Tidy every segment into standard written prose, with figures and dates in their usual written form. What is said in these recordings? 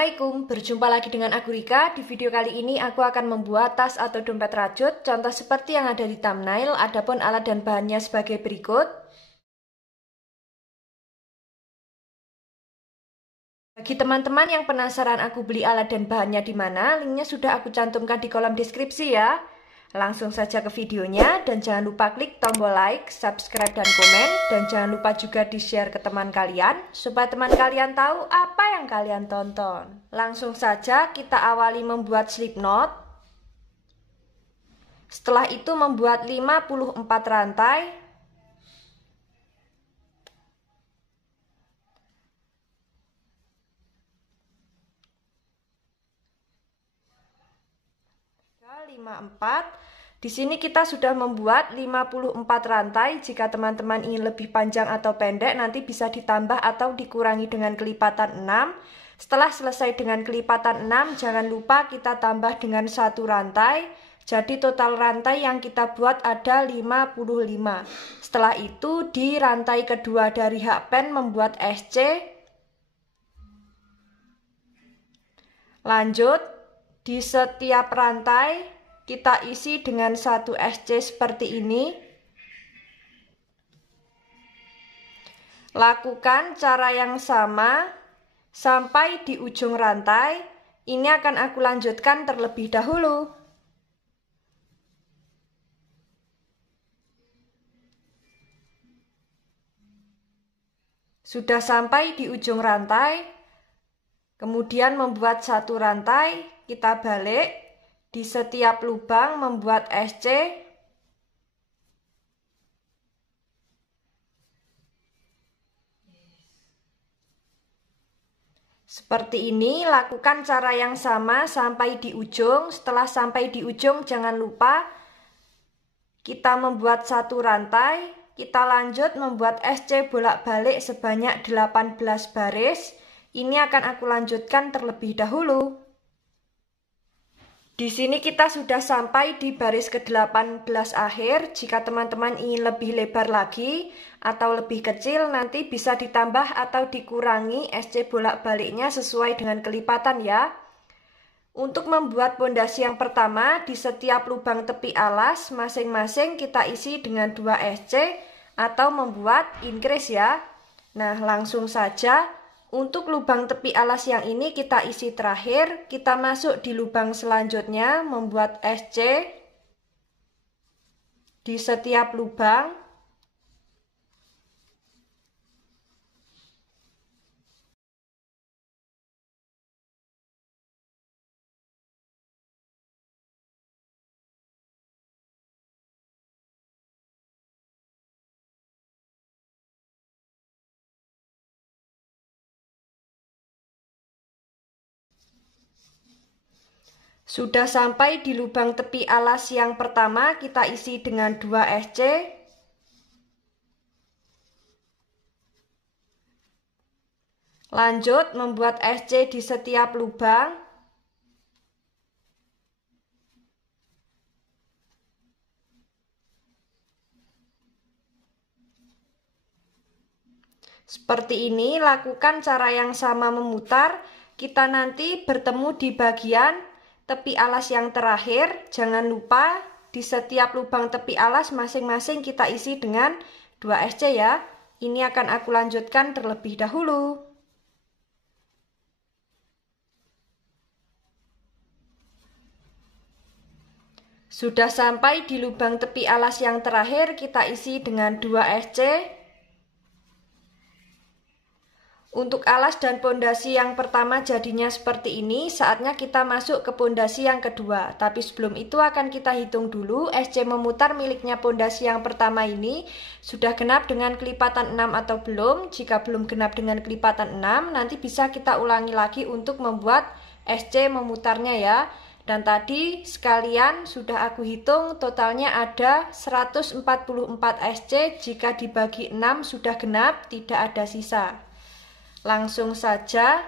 Assalamualaikum, berjumpa lagi dengan aku Rika. Di video kali ini aku akan membuat tas atau dompet rajut. Contoh seperti yang ada di thumbnail, adapun alat dan bahannya sebagai berikut. Bagi teman-teman yang penasaran aku beli alat dan bahannya di mana, linknya sudah aku cantumkan di kolom deskripsi ya. Langsung saja ke videonya dan jangan lupa klik tombol like, subscribe, dan komen. Dan jangan lupa juga di-share ke teman kalian supaya teman kalian tahu apa yang kalian tonton. Langsung saja kita awali membuat slip knot. Setelah itu membuat 54 rantai. Di sini kita sudah membuat 54 rantai. Jika teman-teman ingin lebih panjang atau pendek, nanti bisa ditambah atau dikurangi dengan kelipatan 6. Setelah selesai dengan kelipatan 6, jangan lupa kita tambah dengan 1 rantai. Jadi total rantai yang kita buat ada 55. Setelah itu di rantai kedua dari hakpen membuat SC. Lanjut, di setiap rantai kita isi dengan 1 SC seperti ini. Lakukan cara yang sama sampai di ujung rantai. Ini akan aku lanjutkan terlebih dahulu. Sudah sampai di ujung rantai, kemudian membuat 1 rantai, kita balik. Di setiap lubang membuat SC. Seperti ini, lakukan cara yang sama sampai di ujung. Setelah sampai di ujung, jangan lupa kita membuat 1 rantai. Kita lanjut membuat SC bolak-balik sebanyak 18 baris. Ini akan aku lanjutkan terlebih dahulu. Di sini kita sudah sampai di baris ke-18 akhir. Jika teman-teman ingin lebih lebar lagi atau lebih kecil, nanti bisa ditambah atau dikurangi SC bolak-baliknya sesuai dengan kelipatan ya. Untuk membuat pondasi yang pertama, di setiap lubang tepi alas masing-masing kita isi dengan 2 SC atau membuat increase ya. Nah, langsung saja. Untuk lubang tepi alas yang ini kita isi terakhir, kita masuk di lubang selanjutnya membuat SC di setiap lubang. Sudah sampai di lubang tepi alas yang pertama, kita isi dengan 2 SC. Lanjut membuat SC di setiap lubang. Seperti ini, lakukan cara yang sama memutar. Kita nanti bertemu di bagian tepi alas yang terakhir. Jangan lupa di setiap lubang tepi alas masing-masing kita isi dengan 2 SC ya. Ini akan aku lanjutkan terlebih dahulu. Sudah sampai di lubang tepi alas yang terakhir, kita isi dengan 2 SC. Untuk alas dan pondasi yang pertama jadinya seperti ini, saatnya kita masuk ke pondasi yang kedua. Tapi sebelum itu akan kita hitung dulu SC memutar miliknya pondasi yang pertama ini sudah genap dengan kelipatan 6 atau belum. Jika belum genap dengan kelipatan 6, nanti bisa kita ulangi lagi untuk membuat SC memutarnya ya. Dan tadi sekalian sudah aku hitung totalnya ada 144 SC. Jika dibagi 6 sudah genap, tidak ada sisa. Langsung saja,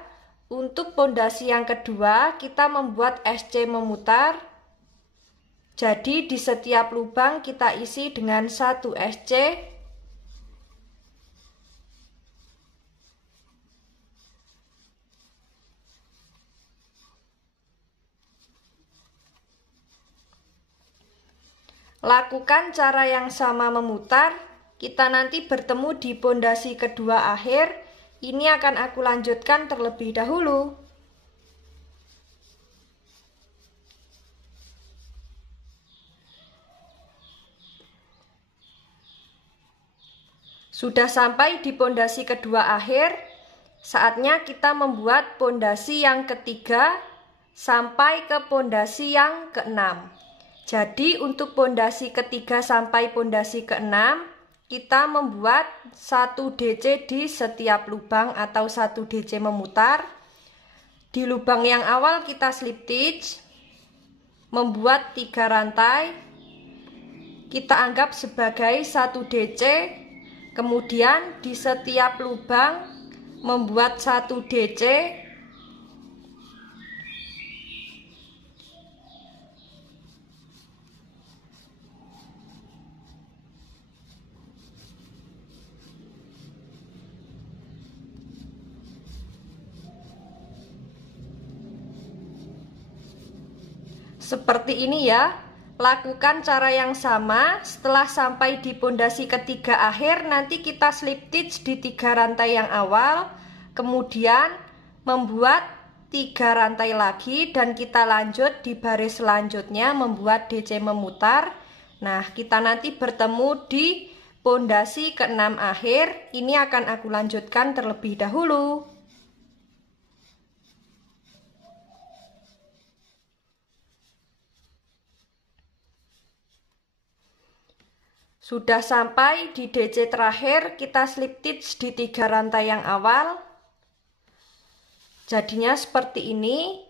untuk pondasi yang kedua kita membuat SC memutar. Jadi di setiap lubang kita isi dengan 1 SC. Lakukan cara yang sama memutar. Kita nanti bertemu di pondasi kedua akhir. Ini akan aku lanjutkan terlebih dahulu. Sudah sampai di pondasi kedua akhir. Saatnya kita membuat pondasi yang ketiga sampai ke pondasi yang keenam. Jadi untuk pondasi ketiga sampai pondasi keenam, kita membuat 1 DC di setiap lubang atau 1 DC memutar. Di lubang yang awal kita slip stitch, membuat 3 rantai. Kita anggap sebagai 1 DC. Kemudian di setiap lubang membuat 1 DC. Seperti ini ya. Lakukan cara yang sama. Setelah sampai di pondasi ketiga akhir, nanti kita slip stitch di 3 rantai yang awal, kemudian membuat 3 rantai lagi, dan kita lanjut di baris selanjutnya membuat DC memutar. Nah, kita nanti bertemu di pondasi ke-6 akhir. Ini akan aku lanjutkan terlebih dahulu. Sudah sampai di DC terakhir, kita slip stitch di 3 rantai yang awal. Jadinya seperti ini.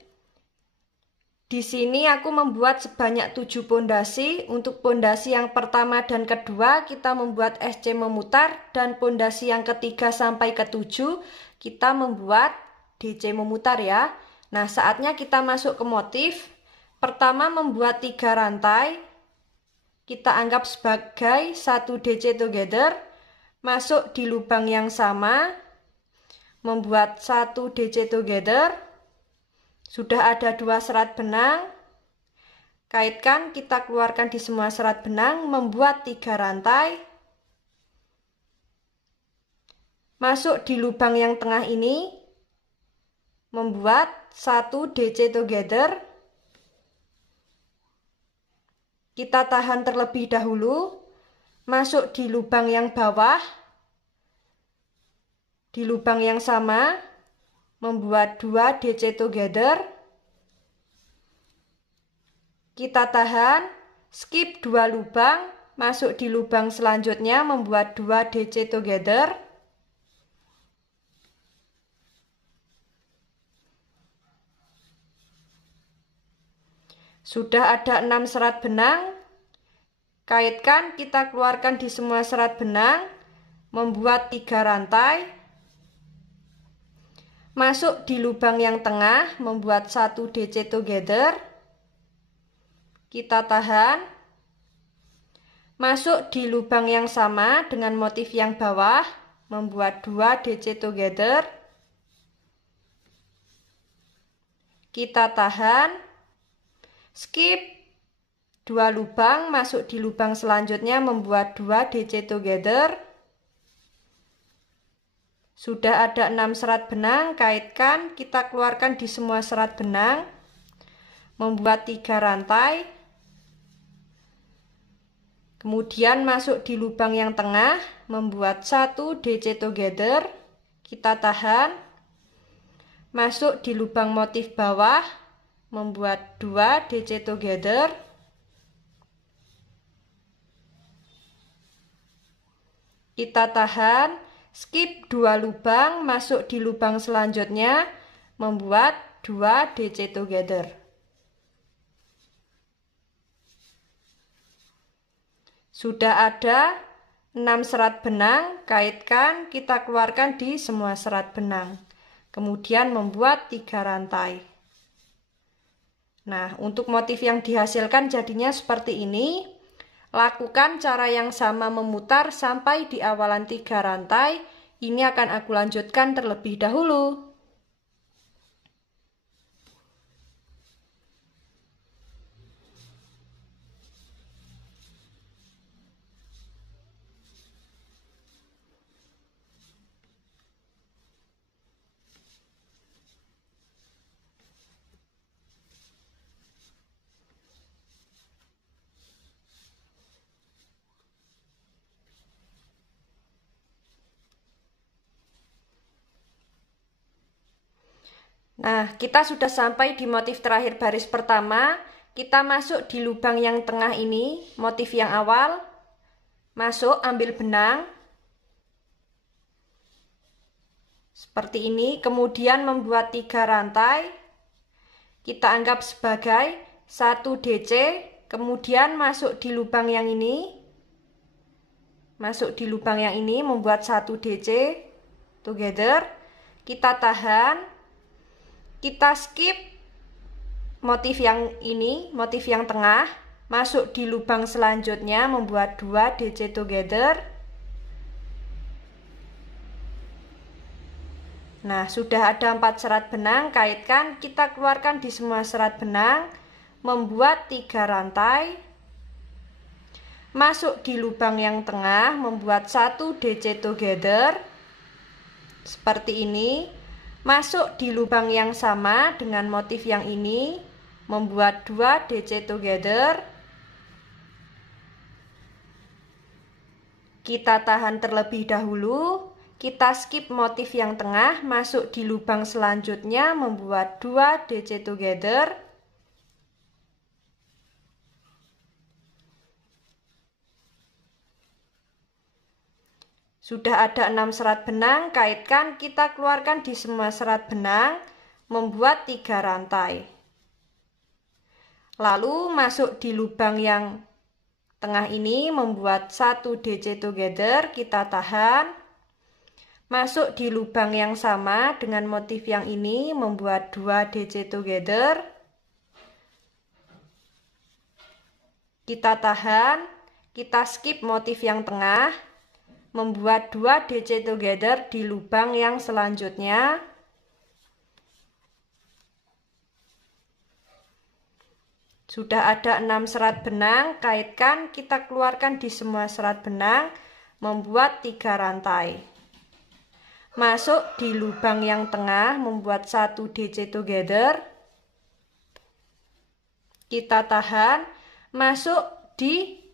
Di sini aku membuat sebanyak 7 pondasi. Untuk pondasi yang pertama dan kedua kita membuat SC memutar, dan pondasi yang ketiga sampai ke-7 kita membuat DC memutar ya. Nah, saatnya kita masuk ke motif. Pertama membuat 3 rantai. Kita anggap sebagai 1 DC together, masuk di lubang yang sama, membuat 1 DC together. Sudah ada 2 serat benang, kaitkan, kita keluarkan di semua serat benang, membuat 3 rantai, masuk di lubang yang tengah ini, membuat 1 DC together. Kita tahan terlebih dahulu, masuk di lubang yang bawah, di lubang yang sama, membuat 2 DC together. Kita tahan, skip 2 lubang, masuk di lubang selanjutnya, membuat 2 DC together. Sudah ada 6 serat benang, kaitkan, kita keluarkan di semua serat benang, membuat 3 rantai, masuk di lubang yang tengah, membuat 1 DC together, kita tahan, masuk di lubang yang sama dengan motif yang bawah, membuat 2 DC together, kita tahan, skip 2 lubang, masuk di lubang selanjutnya, membuat 2 DC together. Sudah ada 6 serat benang, kaitkan, kita keluarkan di semua serat benang, membuat 3 rantai, kemudian masuk di lubang yang tengah, membuat 1 DC together, kita tahan, masuk di lubang motif bawah, membuat 2 DC together, kita tahan, skip 2 lubang, masuk di lubang selanjutnya, membuat 2 DC together. Sudah ada 6 serat benang, kaitkan, kita keluarkan di semua serat benang, kemudian membuat 3 rantai. Nah, untuk motif yang dihasilkan jadinya seperti ini. Lakukan cara yang sama memutar sampai di awalan 3 rantai. Ini akan aku lanjutkan terlebih dahulu. Nah, kita sudah sampai di motif terakhir baris pertama. Kita masuk di lubang yang tengah ini, motif yang awal. Masuk, ambil benang. Seperti ini, kemudian membuat 3 rantai. Kita anggap sebagai 1 DC, kemudian masuk di lubang yang ini. Masuk di lubang yang ini, membuat 1 DC together. Kita tahan. Kita skip motif yang ini, motif yang tengah, masuk di lubang selanjutnya, membuat 2 DC together. Nah, sudah ada 4 serat benang, kaitkan, kita keluarkan di semua serat benang, membuat 3 rantai. Masuk di lubang yang tengah, membuat 1 DC together. Seperti ini. Masuk di lubang yang sama dengan motif yang ini, membuat 2 DC together. Kita tahan terlebih dahulu. Kita skip motif yang tengah, masuk di lubang selanjutnya, membuat 2 DC together. Sudah ada 6 serat benang, kaitkan, kita keluarkan di semua serat benang, membuat 3 rantai. Lalu masuk di lubang yang tengah ini, membuat 1 DC together, kita tahan. Masuk di lubang yang sama dengan motif yang ini, membuat 2 DC together. Kita tahan, kita skip motif yang tengah, membuat 2 DC together di lubang yang selanjutnya. Sudah ada 6 serat benang, kaitkan, kita keluarkan di semua serat benang, membuat 3 rantai. Masuk di lubang yang tengah, membuat 1 DC together. Kita tahan, masuk di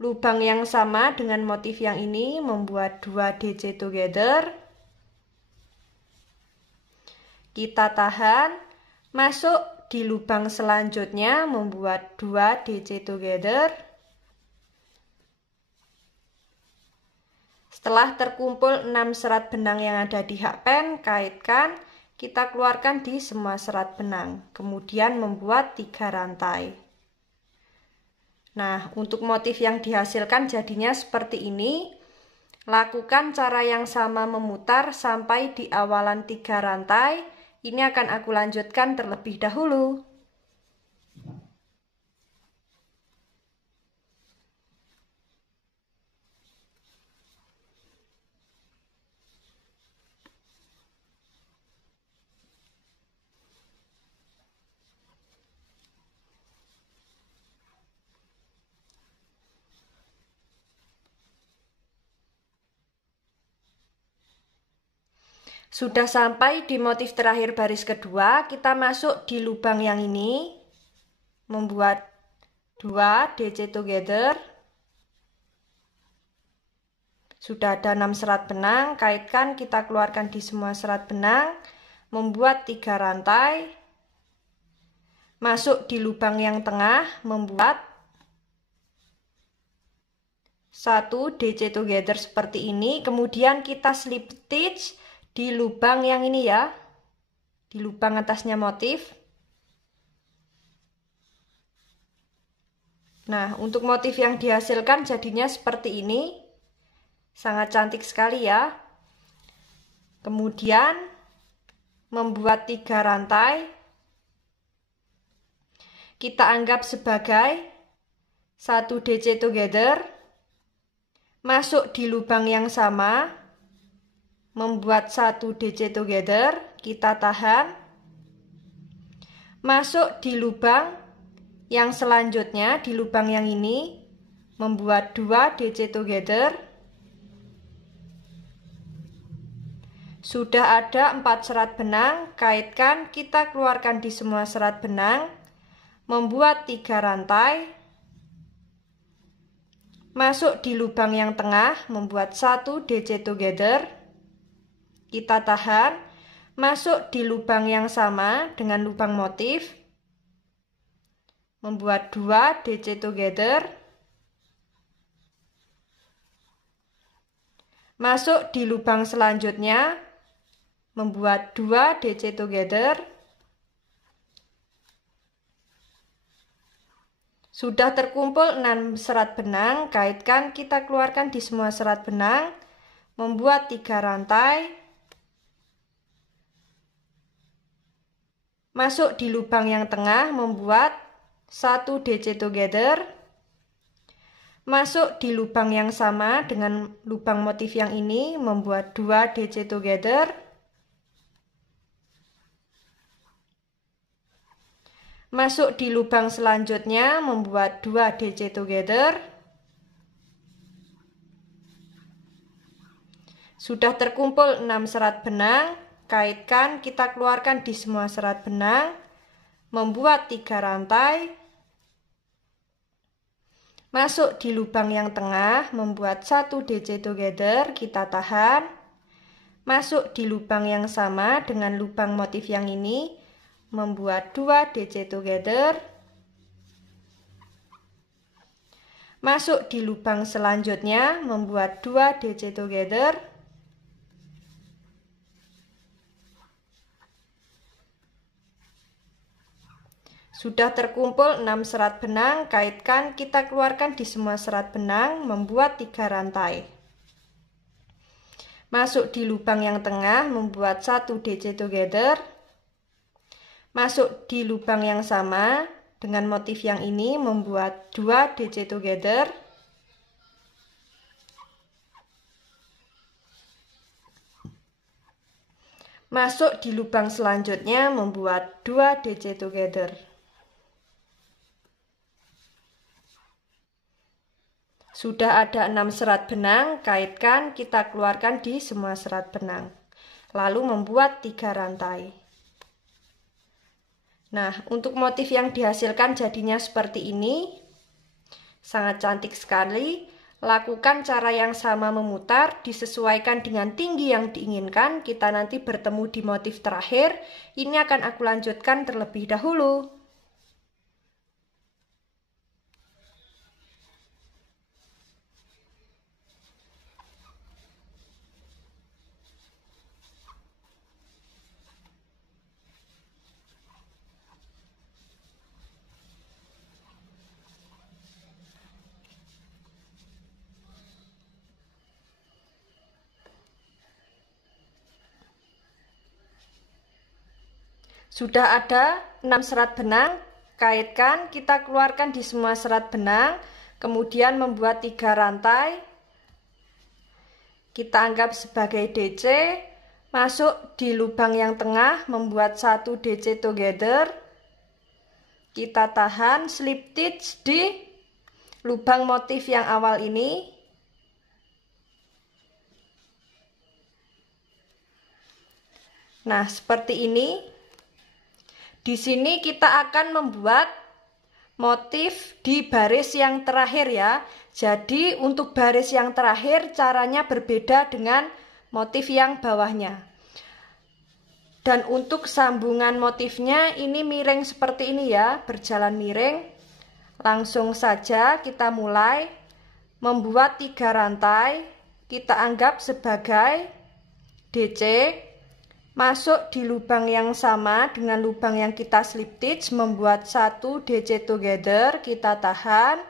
lubang yang sama dengan motif yang ini, membuat 2 DC together. Kita tahan, masuk di lubang selanjutnya, membuat 2 DC together. Setelah terkumpul 6 serat benang yang ada di hakpen, kaitkan, kita keluarkan di semua serat benang, kemudian membuat 3 rantai. Nah, untuk motif yang dihasilkan jadinya seperti ini. Lakukan cara yang sama memutar sampai di awalan 3 rantai. Ini akan aku lanjutkan terlebih dahulu. Sudah sampai di motif terakhir baris kedua, kita masuk di lubang yang ini, membuat 2 DC together. Sudah ada 6 serat benang, kaitkan, kita keluarkan di semua serat benang, membuat 3 rantai. Masuk di lubang yang tengah, membuat 1 DC together seperti ini, kemudian kita slip stitch di lubang yang ini ya, di lubang atasnya motif. Nah, untuk motif yang dihasilkan jadinya seperti ini, sangat cantik sekali ya. Kemudian membuat 3 rantai, kita anggap sebagai 1 DC together, masuk di lubang yang sama, membuat 1 DC together, kita tahan. Masuk di lubang yang selanjutnya, di lubang yang ini, membuat 2 DC together. Sudah ada 4 serat benang, kaitkan, kita keluarkan di semua serat benang, membuat 3 rantai. Masuk di lubang yang tengah, membuat 1 DC together. Kita tahan, masuk di lubang yang sama dengan lubang motif, membuat 2 DC together, masuk di lubang selanjutnya, membuat 2 DC together. Sudah terkumpul 6 serat benang, kaitkan, kita keluarkan di semua serat benang, membuat 3 rantai, masuk di lubang yang tengah, membuat 1 DC together, masuk di lubang yang sama dengan lubang motif yang ini, membuat 2 DC together, masuk di lubang selanjutnya, membuat 2 DC together. Sudah terkumpul 6 serat benang, kaitkan, kita keluarkan di semua serat benang, membuat 3 rantai, masuk di lubang yang tengah, membuat 1 DC together, kita tahan, masuk di lubang yang sama dengan lubang motif yang ini, membuat 2 DC together, masuk di lubang selanjutnya, membuat 2 DC together, sudah terkumpul 6 serat benang, kaitkan, kita keluarkan di semua serat benang, membuat 3 rantai, masuk di lubang yang tengah, membuat 1 DC together, masuk di lubang yang sama dengan motif yang ini, membuat 2 DC together, masuk di lubang selanjutnya, membuat 2 DC together. Sudah ada 6 serat benang, kaitkan, kita keluarkan di semua serat benang, lalu membuat 3 rantai. Nah, untuk motif yang dihasilkan jadinya seperti ini, sangat cantik sekali. Lakukan cara yang sama memutar, disesuaikan dengan tinggi yang diinginkan. Kita nanti bertemu di motif terakhir. Ini akan aku lanjutkan terlebih dahulu. Sudah ada 6 serat benang, kaitkan, kita keluarkan di semua serat benang, kemudian membuat 3 rantai. Kita anggap sebagai DC, masuk di lubang yang tengah, membuat 1 DC together. Kita tahan, slip stitch di lubang motif yang awal ini. Nah, seperti ini. Di sini kita akan membuat motif di baris yang terakhir ya. Jadi untuk baris yang terakhir caranya berbeda dengan motif yang bawahnya. Dan untuk sambungan motifnya ini miring seperti ini ya, berjalan miring. Langsung saja kita mulai membuat 3 rantai. Kita anggap sebagai DC. Masuk di lubang yang sama dengan lubang yang kita slip stitch, membuat 1 DC together, kita tahan,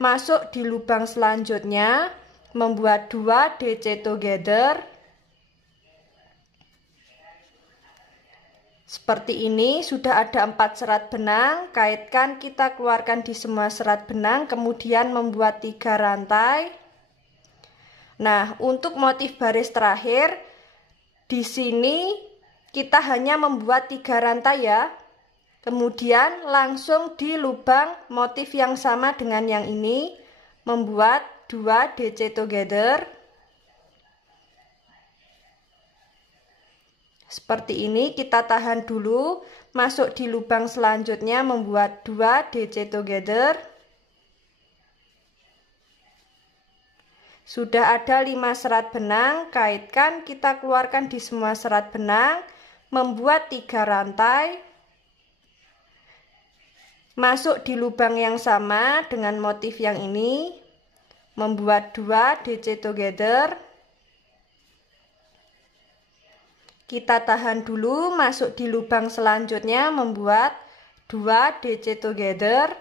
masuk di lubang selanjutnya, membuat 2 DC together, seperti ini. Sudah ada 4 serat benang, kaitkan, kita keluarkan di semua serat benang, kemudian membuat 3 rantai. Nah, untuk motif baris terakhir, di sini kita hanya membuat 3 rantai ya. Kemudian langsung di lubang motif yang sama dengan yang ini, membuat 2 DC together. Seperti ini, kita tahan dulu, masuk di lubang selanjutnya, membuat 2 DC together. Sudah ada 5 serat benang, kaitkan, kita keluarkan di semua serat benang, membuat 3 rantai. Masuk di lubang yang sama dengan motif yang ini, membuat 2 DC together. Kita tahan dulu, masuk di lubang selanjutnya, membuat 2 DC together.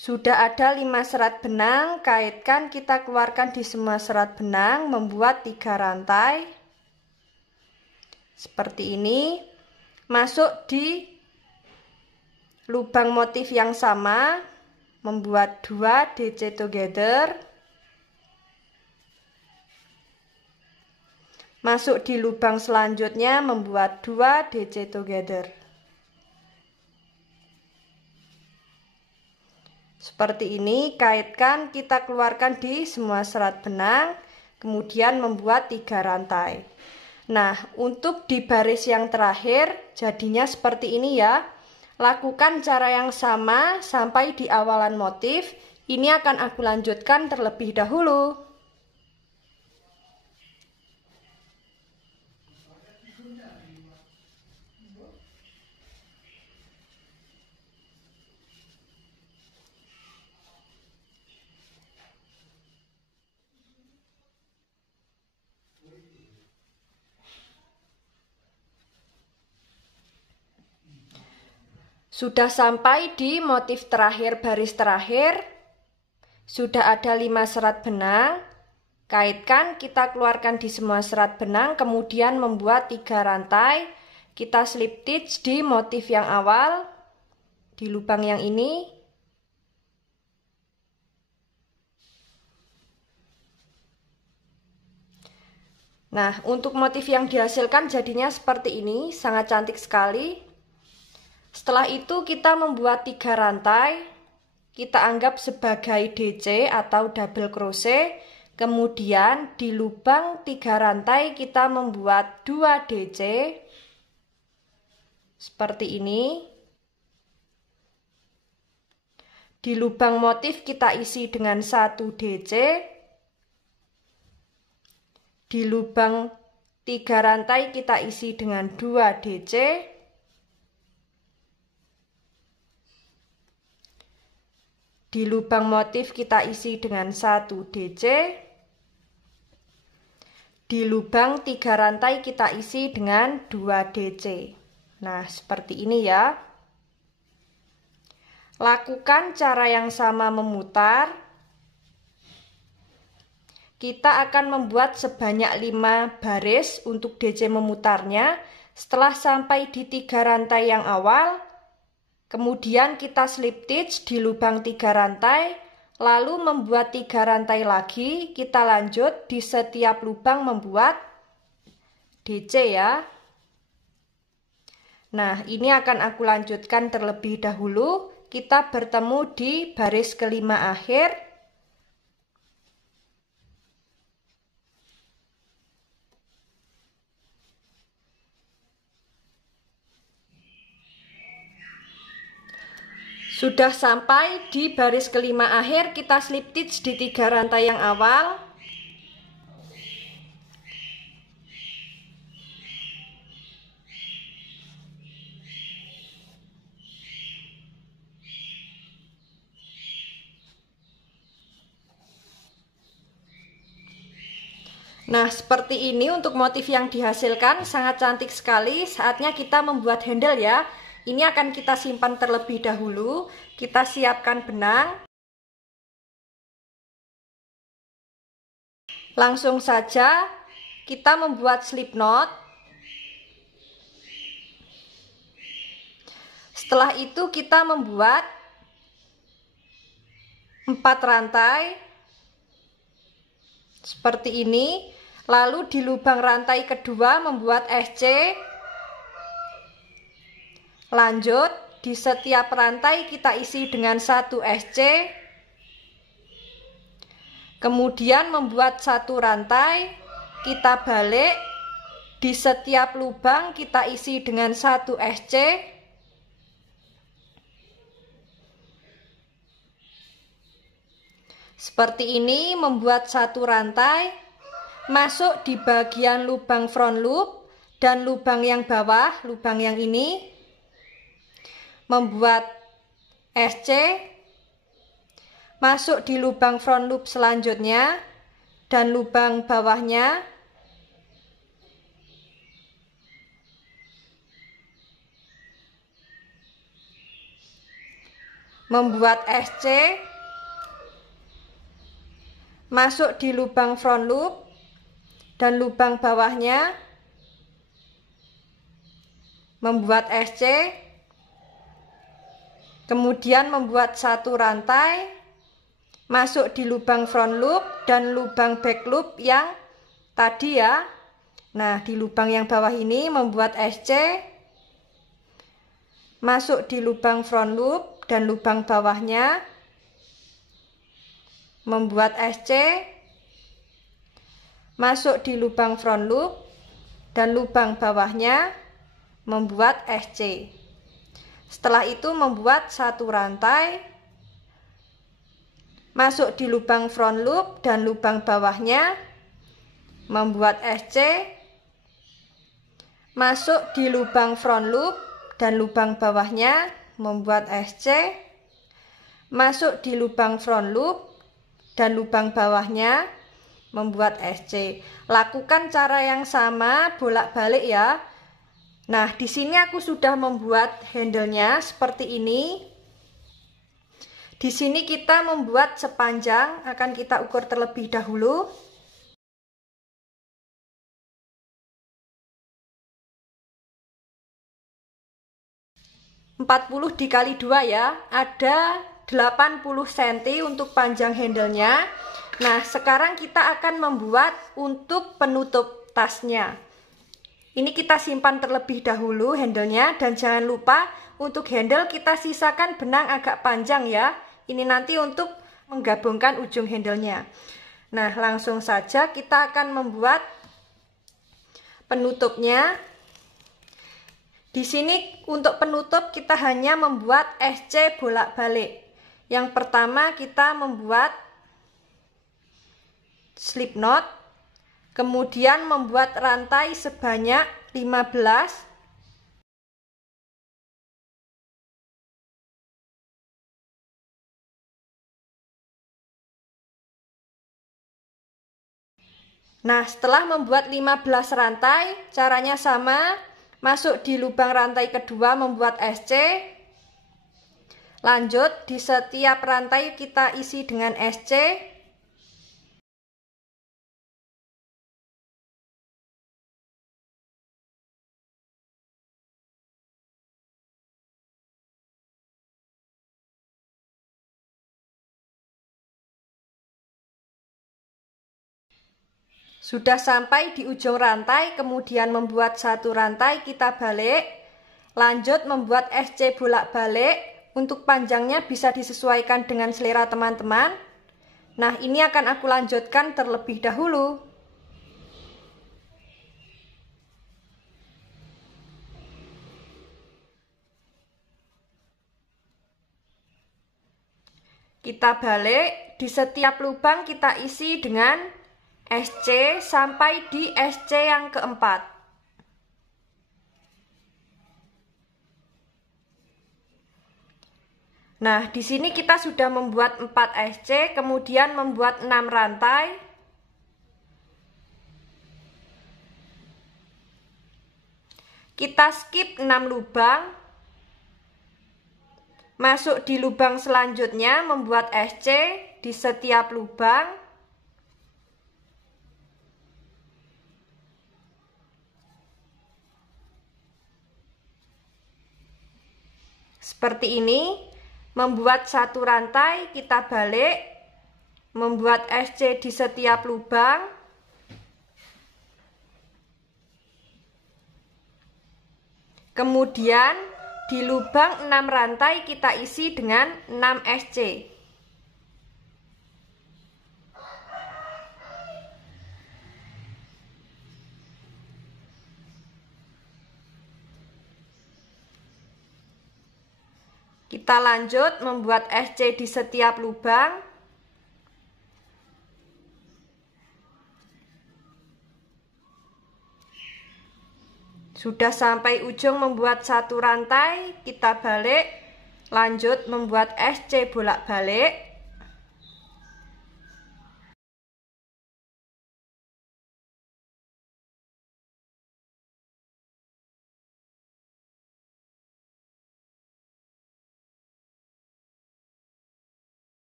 Sudah ada 5 serat benang, kaitkan, kita keluarkan di semua serat benang, membuat 3 rantai. Seperti ini. Masuk di lubang motif yang sama, membuat 2 DC together. Masuk di lubang selanjutnya, membuat 2 DC together. Seperti ini, kaitkan, kita keluarkan di semua serat benang, kemudian membuat 3 rantai. Nah, untuk di baris yang terakhir, jadinya seperti ini ya. Lakukan cara yang sama sampai di awalan motif. Ini akan aku lanjutkan terlebih dahulu. Sudah sampai di motif terakhir baris terakhir. Sudah ada 5 serat benang. Kaitkan, kita keluarkan di semua serat benang, kemudian membuat 3 rantai. Kita slip stitch di motif yang awal, di lubang yang ini. Nah, untuk motif yang dihasilkan jadinya seperti ini, sangat cantik sekali. Setelah itu kita membuat 3 rantai, kita anggap sebagai DC atau double crochet. Kemudian di lubang 3 rantai kita membuat 2 DC seperti ini. Di lubang motif kita isi dengan 1 DC. Di lubang 3 rantai kita isi dengan 2 DC. Di lubang motif kita isi dengan 1 DC. Di lubang 3 rantai kita isi dengan 2 DC. Nah, seperti ini ya. Lakukan cara yang sama memutar. Kita akan membuat sebanyak 5 baris untuk DC memutarnya. Setelah sampai di 3 rantai yang awal, kemudian kita slip stitch di lubang 3 rantai, lalu membuat 3 rantai lagi. Kita lanjut di setiap lubang membuat DC ya. Nah, ini akan aku lanjutkan terlebih dahulu. Kita bertemu di baris kelima akhir. Sudah sampai di baris kelima akhir, kita slip stitch di 3 rantai yang awal. Nah, seperti ini untuk motif yang dihasilkan, sangat cantik sekali. Saatnya kita membuat handle ya. Ini akan kita simpan terlebih dahulu. Kita siapkan benang. Langsung saja kita membuat slip knot. Setelah itu kita membuat 4 rantai seperti ini. Lalu di lubang rantai kedua membuat SC. Lanjut, di setiap rantai kita isi dengan 1 SC. Kemudian membuat 1 rantai, kita balik. Di setiap lubang kita isi dengan 1 SC. Seperti ini, membuat satu rantai, masuk di bagian lubang front loop dan lubang yang bawah, lubang yang ini, membuat SC, masuk di lubang front loop selanjutnya dan lubang bawahnya, membuat SC, masuk di lubang front loop dan lubang bawahnya, membuat SC, kemudian membuat satu rantai, masuk di lubang front loop dan lubang back loop yang tadi ya. Nah, di lubang yang bawah ini membuat SC, masuk di lubang front loop dan lubang bawahnya, membuat SC, masuk di lubang front loop dan lubang bawahnya, membuat SC. Setelah itu membuat satu rantai, masuk di lubang front loop dan lubang bawahnya, membuat SC, masuk di lubang front loop dan lubang bawahnya, membuat SC, masuk di lubang front loop dan lubang bawahnya, membuat SC. Lakukan cara yang sama bolak-balik ya. Nah, di sini aku sudah membuat handle-nya seperti ini. Di sini kita membuat sepanjang, akan kita ukur terlebih dahulu. 40 dikali 2 ya, ada 80 cm untuk panjang handle-nya. Nah, sekarang kita akan membuat untuk penutup tasnya. Ini kita simpan terlebih dahulu handle-nya, dan jangan lupa untuk handle kita sisakan benang agak panjang ya. Ini nanti untuk menggabungkan ujung handle-nya. Nah, langsung saja kita akan membuat penutupnya. Di sini untuk penutup kita hanya membuat SC bolak-balik. Yang pertama kita membuat slip knot, kemudian membuat rantai sebanyak 15. Nah, setelah membuat 15 rantai, caranya sama. Masuk di lubang rantai kedua membuat SC. Lanjut, di setiap rantai kita isi dengan SC. Sudah sampai di ujung rantai, kemudian membuat satu rantai, kita balik. Lanjut membuat SC bolak-balik. Untuk panjangnya bisa disesuaikan dengan selera teman-teman. Nah, ini akan aku lanjutkan terlebih dahulu. Kita balik, di setiap lubang kita isi dengan SC sampai di SC yang keempat. Nah, di sini kita sudah membuat 4 SC, kemudian membuat 6 rantai. Kita skip 6 lubang. Masuk di lubang selanjutnya, membuat SC di setiap lubang. Seperti ini. Membuat satu rantai, kita balik, membuat SC di setiap lubang. Kemudian di lubang 6 rantai kita isi dengan 6 SC. Kita lanjut membuat SC di setiap lubang. Sudah sampai ujung membuat satu rantai, kita balik, lanjut membuat SC bolak-balik.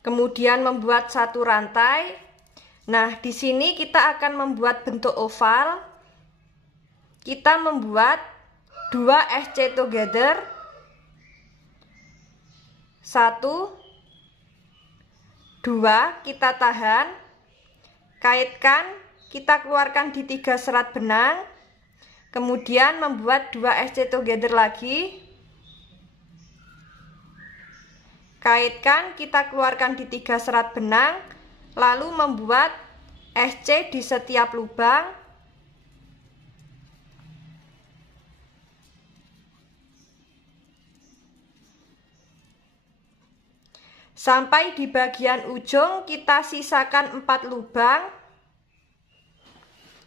Kemudian membuat satu rantai. Nah, di sini kita akan membuat bentuk oval. Kita membuat 2 SC together. 1, 2, kita tahan. Kaitkan, kita keluarkan di 3 serat benang. Kemudian membuat 2 SC together lagi. Kaitkan, kita keluarkan di 3 serat benang, lalu membuat SC di setiap lubang. Sampai di bagian ujung kita sisakan 4 lubang.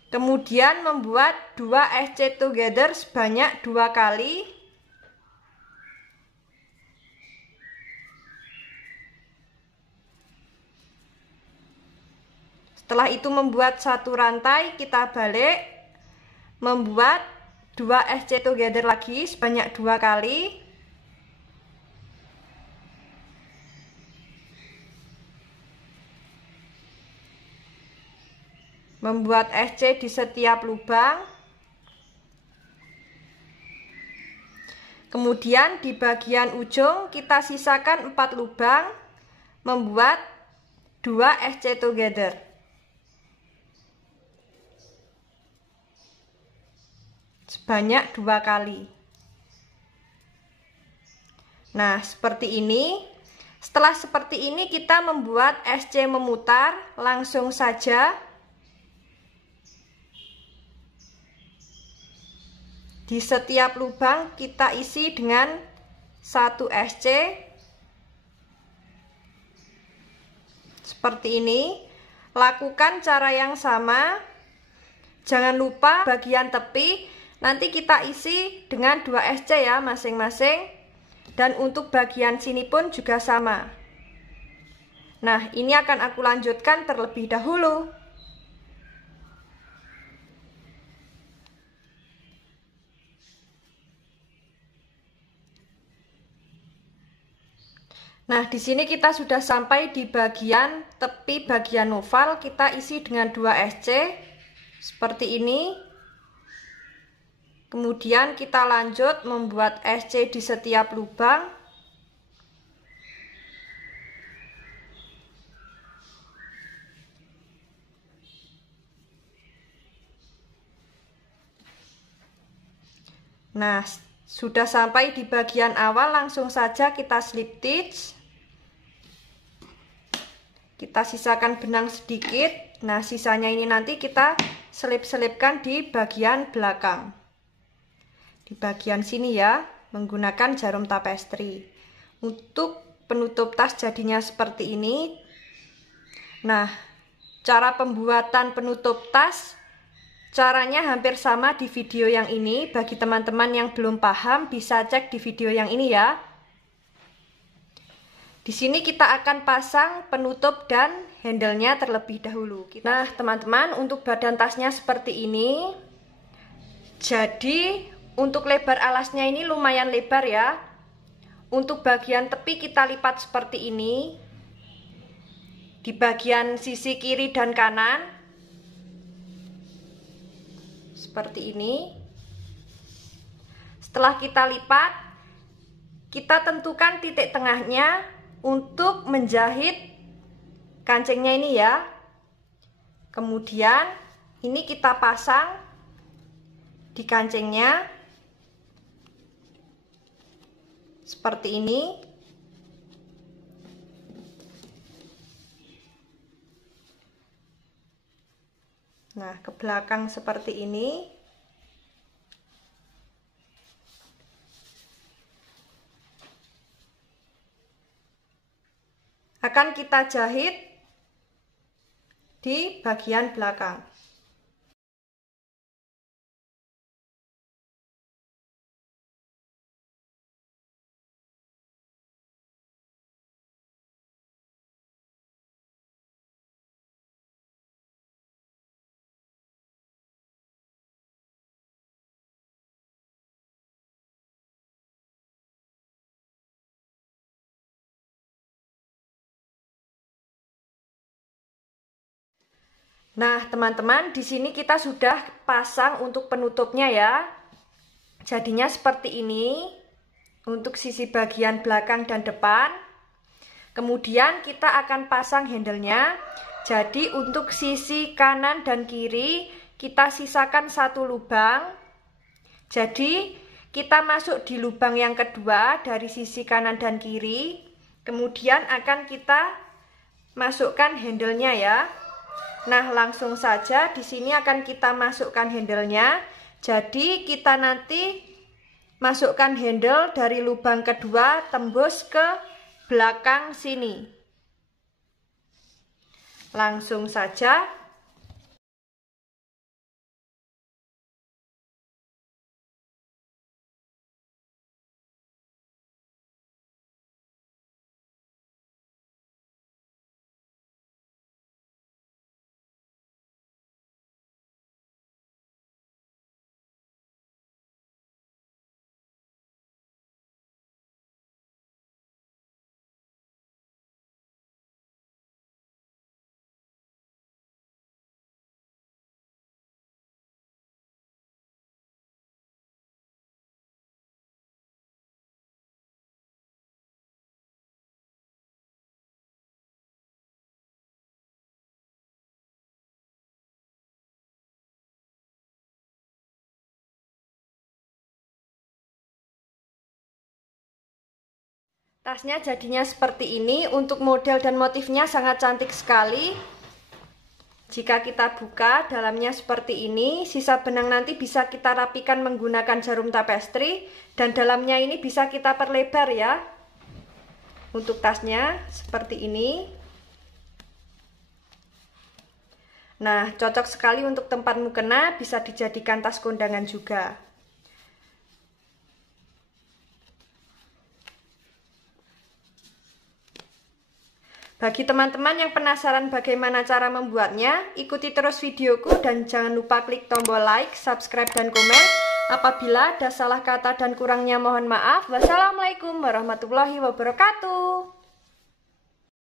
Kemudian membuat 2 SC together sebanyak 2 kali. Setelah itu membuat satu rantai, kita balik, membuat 2 SC together lagi sebanyak 2 kali. Membuat SC di setiap lubang. Kemudian di bagian ujung kita sisakan 4 lubang, membuat 2 SC together. Sebanyak 2 kali. Nah, seperti ini. Setelah seperti ini kita membuat SC memutar, langsung saja. Di setiap lubang kita isi dengan 1 SC. Seperti ini. Lakukan cara yang sama. Jangan lupa bagian tepi nanti kita isi dengan 2 SC ya masing-masing. Dan untuk bagian sini pun juga sama. Nah, ini akan aku lanjutkan terlebih dahulu. Nah, di sini kita sudah sampai di bagian tepi bagian oval, kita isi dengan 2 SC seperti ini. Kemudian kita lanjut membuat SC di setiap lubang. Nah, sudah sampai di bagian awal, langsung saja kita slip stitch. Kita sisakan benang sedikit. Nah, sisanya ini nanti kita selip-selipkan di bagian belakang. Di bagian sini ya, menggunakan jarum tapestry. Untuk penutup tas jadinya seperti ini. Nah, cara pembuatan penutup tas caranya hampir sama di video yang ini. Bagi teman-teman yang belum paham bisa cek di video yang ini ya. Di sini kita akan pasang penutup dan handle-nya terlebih dahulu. Nah, teman-teman, untuk badan tasnya seperti ini. Jadi untuk lebar alasnya ini lumayan lebar ya. Untuk bagian tepi kita lipat seperti ini. Di bagian sisi kiri dan kanan. Seperti ini. Setelah kita lipat, kita tentukan titik tengahnya untuk menjahit kancingnya ini ya. Kemudian ini kita pasang di kancingnya. Seperti ini. Nah, ke belakang seperti ini. Akan kita jahit di bagian belakang. Nah, teman-teman, di sini kita sudah pasang untuk penutupnya ya. Jadinya seperti ini untuk sisi bagian belakang dan depan. Kemudian kita akan pasang handle-nya. Jadi untuk sisi kanan dan kiri kita sisakan satu lubang. Jadi kita masuk di lubang yang kedua dari sisi kanan dan kiri. Kemudian akan kita masukkan handle-nya ya. Nah, langsung saja di sini akan kita masukkan handle-nya. Jadi kita nanti masukkan handle dari lubang kedua tembus ke belakang sini. Langsung saja. Tasnya jadinya seperti ini. Untuk model dan motifnya sangat cantik sekali. Jika kita buka, dalamnya seperti ini. Sisa benang nanti bisa kita rapikan menggunakan jarum tapestri. Dan dalamnya ini bisa kita perlebar ya. Untuk tasnya seperti ini. Nah, cocok sekali untuk tempat mukena. Bisa dijadikan tas kondangan juga. Bagi teman-teman yang penasaran bagaimana cara membuatnya, ikuti terus videoku dan jangan lupa klik tombol like, subscribe, dan komen. Apabila ada salah kata dan kurangnya mohon maaf. Wassalamualaikum warahmatullahi wabarakatuh.